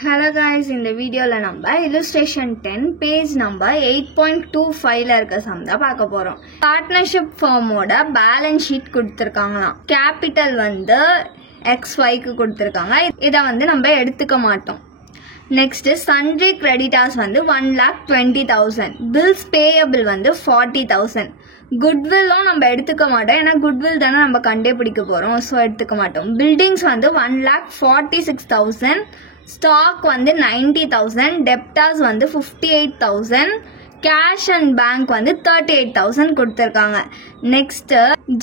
Hello guys, in the video la namba illustration 10 page number 8.25 la irukka sum da paaka porom. Partnership firm oda balance sheet kuduthirukangala. Capital vandu XY ku kuduthirukanga. Idha vandu namba eduthuka maatom. Next sundry creditors vandu 1,20,000. Bills payable vandu 40,000. Goodwill நம்ம எடுத்துக்க மாட்டோம் ஏன்னா goodwill தானே நம்ம கண்டே பிடிக்க போறோம் so எடுத்துக்க மாட்டோம். Buildings வந்து 1,46,000, stock வந்து 90,000, debtors வந்து 58,000, cash and bank வந்து 38,000 கொடுத்திருக்காங்க. Next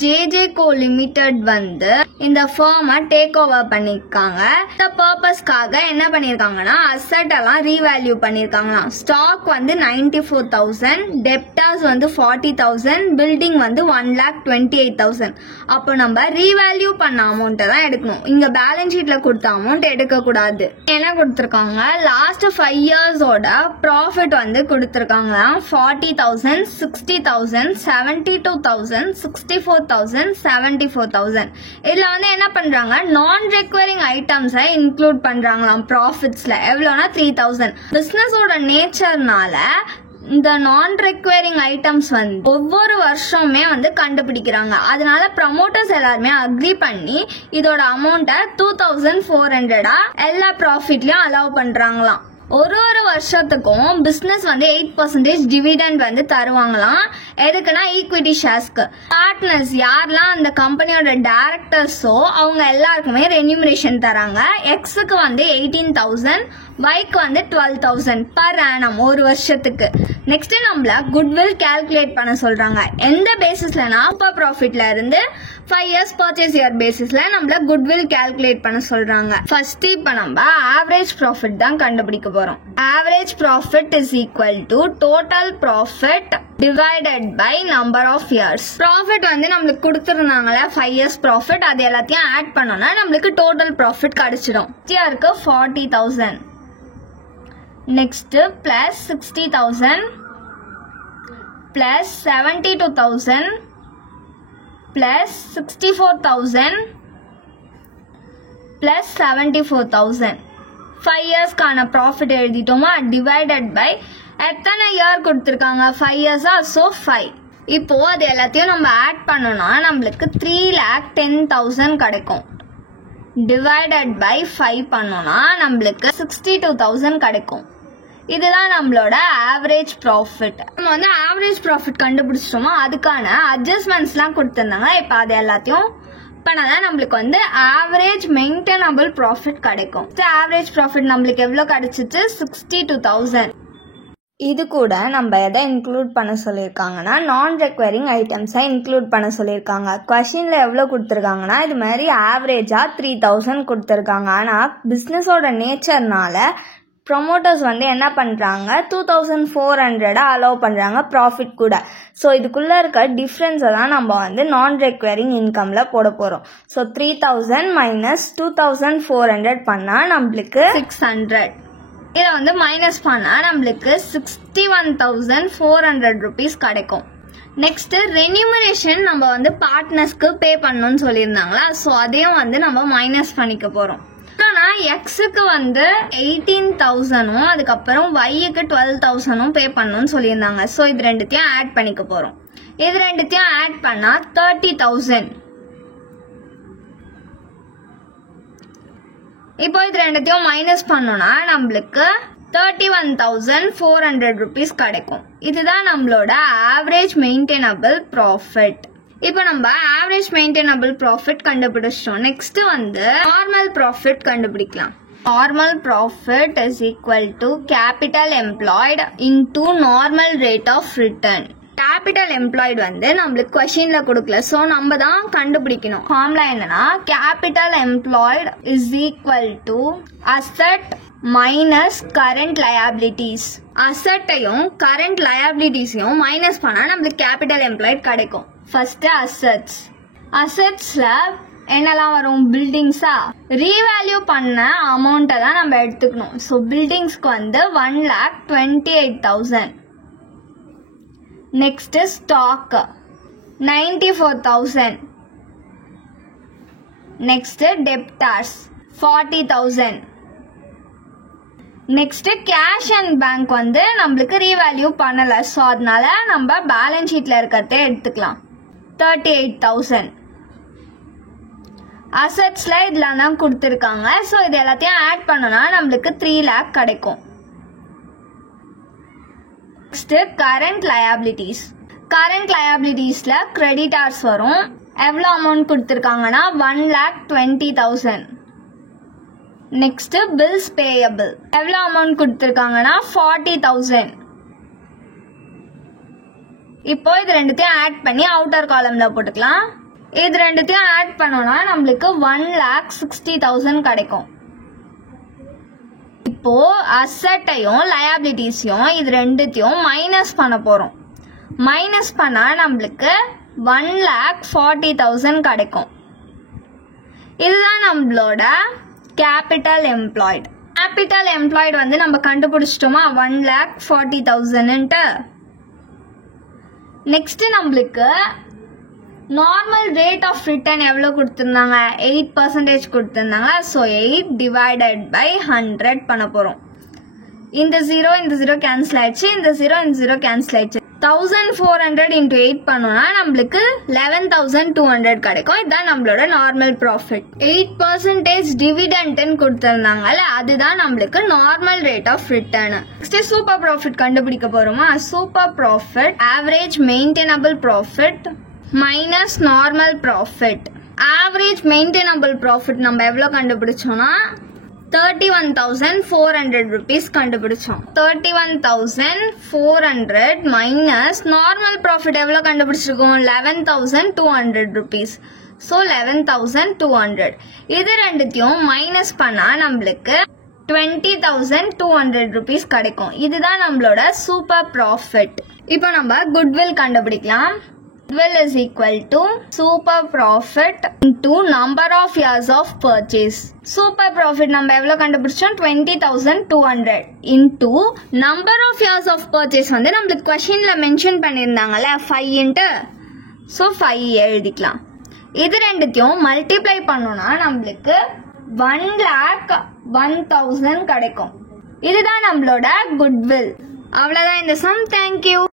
JJCO Limited வந்து இந்த firm டேக் ஓவர் பண்ணிருக்காங்க. இந்த பர்பஸ்க்காக என்ன பண்ணிருக்காங்கன்னா அசெட் எல்லாம் ரீவேல்யூ பண்ணிருக்காங்க. ஸ்டாக் வந்து 94,000, debtors வந்து 40,000, பில்டிங் வந்து 1,28,000. அப்போ நம்ம ரீவேல்யூ பண்ண அமௌண்ட் தான் எடுக்கணும். இங்க பேலன்ஸ் ஷீட்ல கொடுத்த அமௌண்ட் எடுக்க கூடாது. என்ன கொடுத்திருக்காங்க லாஸ்ட் 5 இயர்ஸோட ப்ராஃபிட் வந்து கொடுத்திருக்காங்க. 40,000, 60,000, 72,000, 64,000, 74,000. இதுல வந்து என்ன பண்றாங்க நான் ரெக்வயரிங் ஐட்டம்ஸ் இன்க்ளூட் பண்றாங்களாம் ப்ராஃபிட்ஸ்ல. எவ்வளவுனா 3,000. பிசினஸோட நேச்சர்னால இந்த நான் ரெக்வயரிங் ஐட்டம்ஸ் வந்து ஒவ்வொரு வருஷமே வந்து கண்டுபிடிக்கிறாங்க. அதனால ப்ரமோட்டர்ஸ் எல்லாருமே அக்ரி பண்ணி இதோட அமௌண்ட்டை 2,400 எல்லா ப்ராஃபிட்லயும் அலோவ் பண்றாங்களாம். ஒரு வருஷத்துக்கும் பிசினஸ் வந்து 8% டிவிடெண்ட் வந்து தருவாங்களாம். எதுக்குன்னா ஈக்விட்டி ஷேர்ஸ்க்கு. பார்ட்னர்ஸ் யாரெல்லாம் அந்த கம்பெனியோட டைரக்டர்ஸோ அவங்க எல்லாருக்குமே ரென்யூமரேஷன் தராங்க. எக்ஸுக்கு வந்து 18,000, வைக்கு வந்து 12,000 பர் ஆனம் ஒரு வருஷத்துக்கு. நெக்ஸ்ட் நம்மள குட்வில் கால்குலேட் பண்ண சொல்றாங்க. எந்த பேசிஸ்லனா சூப்பர் ப்ராஃபிட்ல இருந்து 5 இயர்ஸ் பர்ச்சேஸ் இயர் பேசிஸ்ல நம்மள குட்வில் கால்குலேட் பண்ண சொல்றாங்க. ஃபர்ஸ்ட் இப்ப நம்ம ஆவரேஜ் ப்ராஃபிட் தான் கண்டுபிடிக்க போறோம். Average profit is equal to total profit divided by number of years. Profit வந்து நம்மளுக்கு கொடுத்துருந்தாங்கல்ல 5 இயர்ஸ் ப்ராஃபிட், அது எல்லாத்தையும் ஆட் பண்ணோம்னா நம்மளுக்கு டோட்டல் ப்ராஃபிட் கிடைச்சிடும். இயருக்கு 40,000, next plus 60,000 plus 72,000 plus 64,000 plus 74,000. 5 இயர்ஸ்க்கான ப்ராஃபிட் எழுதிட்டோமா? டிவைடட் பை எத்தனை இயர் கொடுத்துருக்காங்க? 5 இயர்ஸா? ஸோ 5. இப்போ அது எல்லாத்தையும் நம்ம ஆட் பண்ணோம்னா நம்மளுக்கு 3,10,000 கிடைக்கும். டிவைடட் பை 5 பண்ணோம்னா நம்மளுக்கு 62,000 கிடைக்கும். இதுதான் நம்மளோட ஆவரேஜ் ப்ராஃபிட். நம்ம வந்து ஆவரேஜ் ப்ராஃபிட் கண்டுபிடிச்சிட்டோமா, அதுக்கான அட்ஜஸ்ட்மெண்ட்ஸ்லாம் கொடுத்துருந்தாங்க. இப்போ அது எல்லாத்தையும் பண்ணாதான் நம்மளுக்கு வந்து ஆவரேஜ் மெயின்டெனபிள் ப்ராஃபிட் கிடைக்கும். ஆவரேஜ் ப்ராஃபிட் நம்மளுக்கு எவ்வளோ கிடைச்சிச்சு? 62,000. இது கூட நம்ம எதை இன்க்ளூட் பண்ண சொல்லியிருக்காங்கன்னா நான் ரெக்வயரிங் ஐட்டம்ஸை இன்க்ளூட் பண்ண சொல்லியிருக்காங்க. கொஸ்டின்ல எவ்வளோ கொடுத்துருக்காங்கன்னா இது மாதிரி ஆவரேஜா 3,000 கொடுத்துருக்காங்க. ஆனால் பிஸ்னஸோட நேச்சர்னால ப்ரொமோட்டர்ஸ் வந்து என்ன பண்ணுறாங்க 2,400 அலோவ் பண்ணுறாங்க ப்ராஃபிட் கூட. ஸோ இதுக்குள்ளே இருக்க டிஃப்ரென்ஸை தான் நம்ம வந்து நான் ரெக்வயரிங் இன்கமில் போட போகிறோம். ஸோ 3,000 மைனஸ் 2,400 பண்ணால் நம்மளுக்கு 600. இதை வந்து மைனஸ் பண்ணால் நம்மளுக்கு 61,400 ருபீஸ் கிடைக்கும். நெக்ஸ்ட் ரென்யூமரேஷன் நம்ம வந்து பார்ட்னர்ஸ்க்கு பே பண்ணணும்னு சொல்லியிருந்தாங்களா, ஸோ அதையும் வந்து நம்ம மைனஸ் பண்ணிக்க போகிறோம். ஆனால் எக்ஸுக்கு வந்து 18,000 அதுக்கப்புறம் ஒய்க்கு 12,000 பே பண்ணணும்னு சொல்லியிருந்தாங்க. ஸோ இது ரெண்டுத்தையும் ஆட் பண்ணிக்க போகிறோம். இது ரெண்டுத்தையும் ஆட் பண்ணால் 30,000. இப்போ இது ரெண்டுத்தையும் மைனஸ் பண்ணோம்னா நம்மளுக்கு 31,400 ருபீஸ் கிடைக்கும். இதுதான் நம்மளோட ஆவரேஜ் மெயின்டெனபிள் ப்ராஃபிட். இப்போ நம்ம ஆவரேஜ் மெயின்டெனபிள் ப்ராஃபிட் கண்டுபிடிச்சிட்டோம். நெக்ஸ்ட் வந்து நார்மல் ப்ராஃபிட் கண்டுபிடிக்கலாம். Normal profit is equal to capital employed into normal rate of return. Capital employed வந்து நம்மளுக்கு கொஸ்டின்ல கொடுக்கல, ஸோ நம்ம தான் கண்டுபிடிக்கணும். ஃபார்முலா என்னன்னா capital employed is equal to asset minus current liabilities. அசெட்டையும் கரண்ட் லயபிலிட்டிஸையும் மைனஸ் பண்ணா நம்மளுக்கு கேபிட்டல் எம்ப்ளாய்டு கிடைக்கும். First assets. அசெட்ஸ்ல என்னெல்லாம் வரும்? பில்டிங்ஸா? ரீவேல்யூ பண்ண அமௌண்ட்டை தான் நம்ம எடுத்துக்கணும். ஸோ பில்டிங்ஸ்க்கு வந்து 1,28,000. Next stock 94,000. Next debtors 40,000. Next cash and bank வந்து நம்மளுக்கு ரீவேல்யூ பண்ணல, ஸோ அதனால நம்ம பேலன்ஸ் ஷீட்ல இருக்கிறதே எடுத்துக்கலாம். 38,000 அசெட்ஸ்ல இதெல்லாம் தான் கொடுத்துருக்காங்க. ஸோ இது எல்லாத்தையும் ஆட் பண்ணோம்னா நம்மளுக்கு 3 lakh கிடைக்கும். Next current liabilities. கரண்ட் லயபிலிட்டிஸ்ல கிரெடிட்டார்ஸ் வரும். எவ்வளோ அமௌண்ட் கொடுத்துருக்காங்கன்னா 1,20,000. Next bills payable. எவ்வளோ அமௌண்ட் கொடுத்துருக்காங்கன்னா 40,000. இப்போ இது ரெண்டுத்தையும் ஆட் பண்ணி அவுட்டர் காலம்ல போட்டுக்கலாம். இது ரெண்டுத்தையும் ஆட் பண்ணோம்னா நம்மளுக்கு 1,60,000 கிடைக்கும். இப்போ அசெட்டையும் லயபிலிட்டிஸையும் இது ரெண்டுத்தையும் மைனஸ் பண்ண போறோம். மைனஸ் பண்ணா நம்மளுக்கு 1,40,000 கிடைக்கும். இதுதான் நம்மளோட கேபிட்டல் எம்ப்ளாய்டு. கேபிட்டல் எம்ப்ளாய்டு வந்து நம்ம கண்டுபிடிச்சிட்டோமா 1,40,000. நெக்ஸ்ட் நம்மளுக்கு நார்மல் ரேட் ஆஃப் ரிட்டர்ன் எவ்வளோ கொடுத்துருந்தாங்க? 8% கொடுத்துருந்தாங்க. ஸோ 8 divided by 100 பண்ண போறோம். இந்த 0 கேன்சல் ஆயிடுச்சு, இந்த 0 கேன்சல் ஆயிடுச்சு. 1,400 into 8 பண்ணோம்னா நம்மளுக்கு 11,200 கிடைக்கும். இதுதான் நம்மளோட நார்மல் ப்ராஃபிட். 8% டிவிடெண்ட்னு கொடுத்துருந்தாங்கல்ல, அதுதான் நம்மளுக்கு normal rate of return. Next super profit கண்டுபிடிக்க போறோமா? Super profit average maintainable profit minus normal profit. Average maintainable profit நம்ம எவ்வளோ கண்டுபிடிச்சோம்னா 31,400 rupees கண்டுபிடிச்சோம். 31,400 மைனஸ் நார்மல் ப்ராஃபிட் எவ்வளோ கண்டுபிடிச்சிருக்கோம்? 11,200 rupees. ஸோ 11,200. இது ரெண்டுத்தையும் மைனஸ் பண்ணா நம்மளுக்கு 20,200 rupees கிடைக்கும். இதுதான் நம்மளோட சூப்பர் ப்ராஃபிட். இப்போ நம்ம குட்வில் கண்டுபிடிக்கலாம். Goodwill is equal to super profit into number of years of purchase. Super profit நம்ம எவ்வளவு கண்டுபிடிச்சோம்? 20,200 into number of years of purchase வந்து நம்மளுக்கு questionல mention பண்ணிருந்தாங்கல்ல 5 so 5 எழுதிக்கலாம். இது ரெண்டுத்தையும் மல்டிப்ளை பண்ணோம்னா நம்மளுக்கு 1,01,000 கிடைக்கும். இதுதான் நம்மளோட குட்வில். அவ்வளவுதான் இந்த சம். தேங்க்யூ.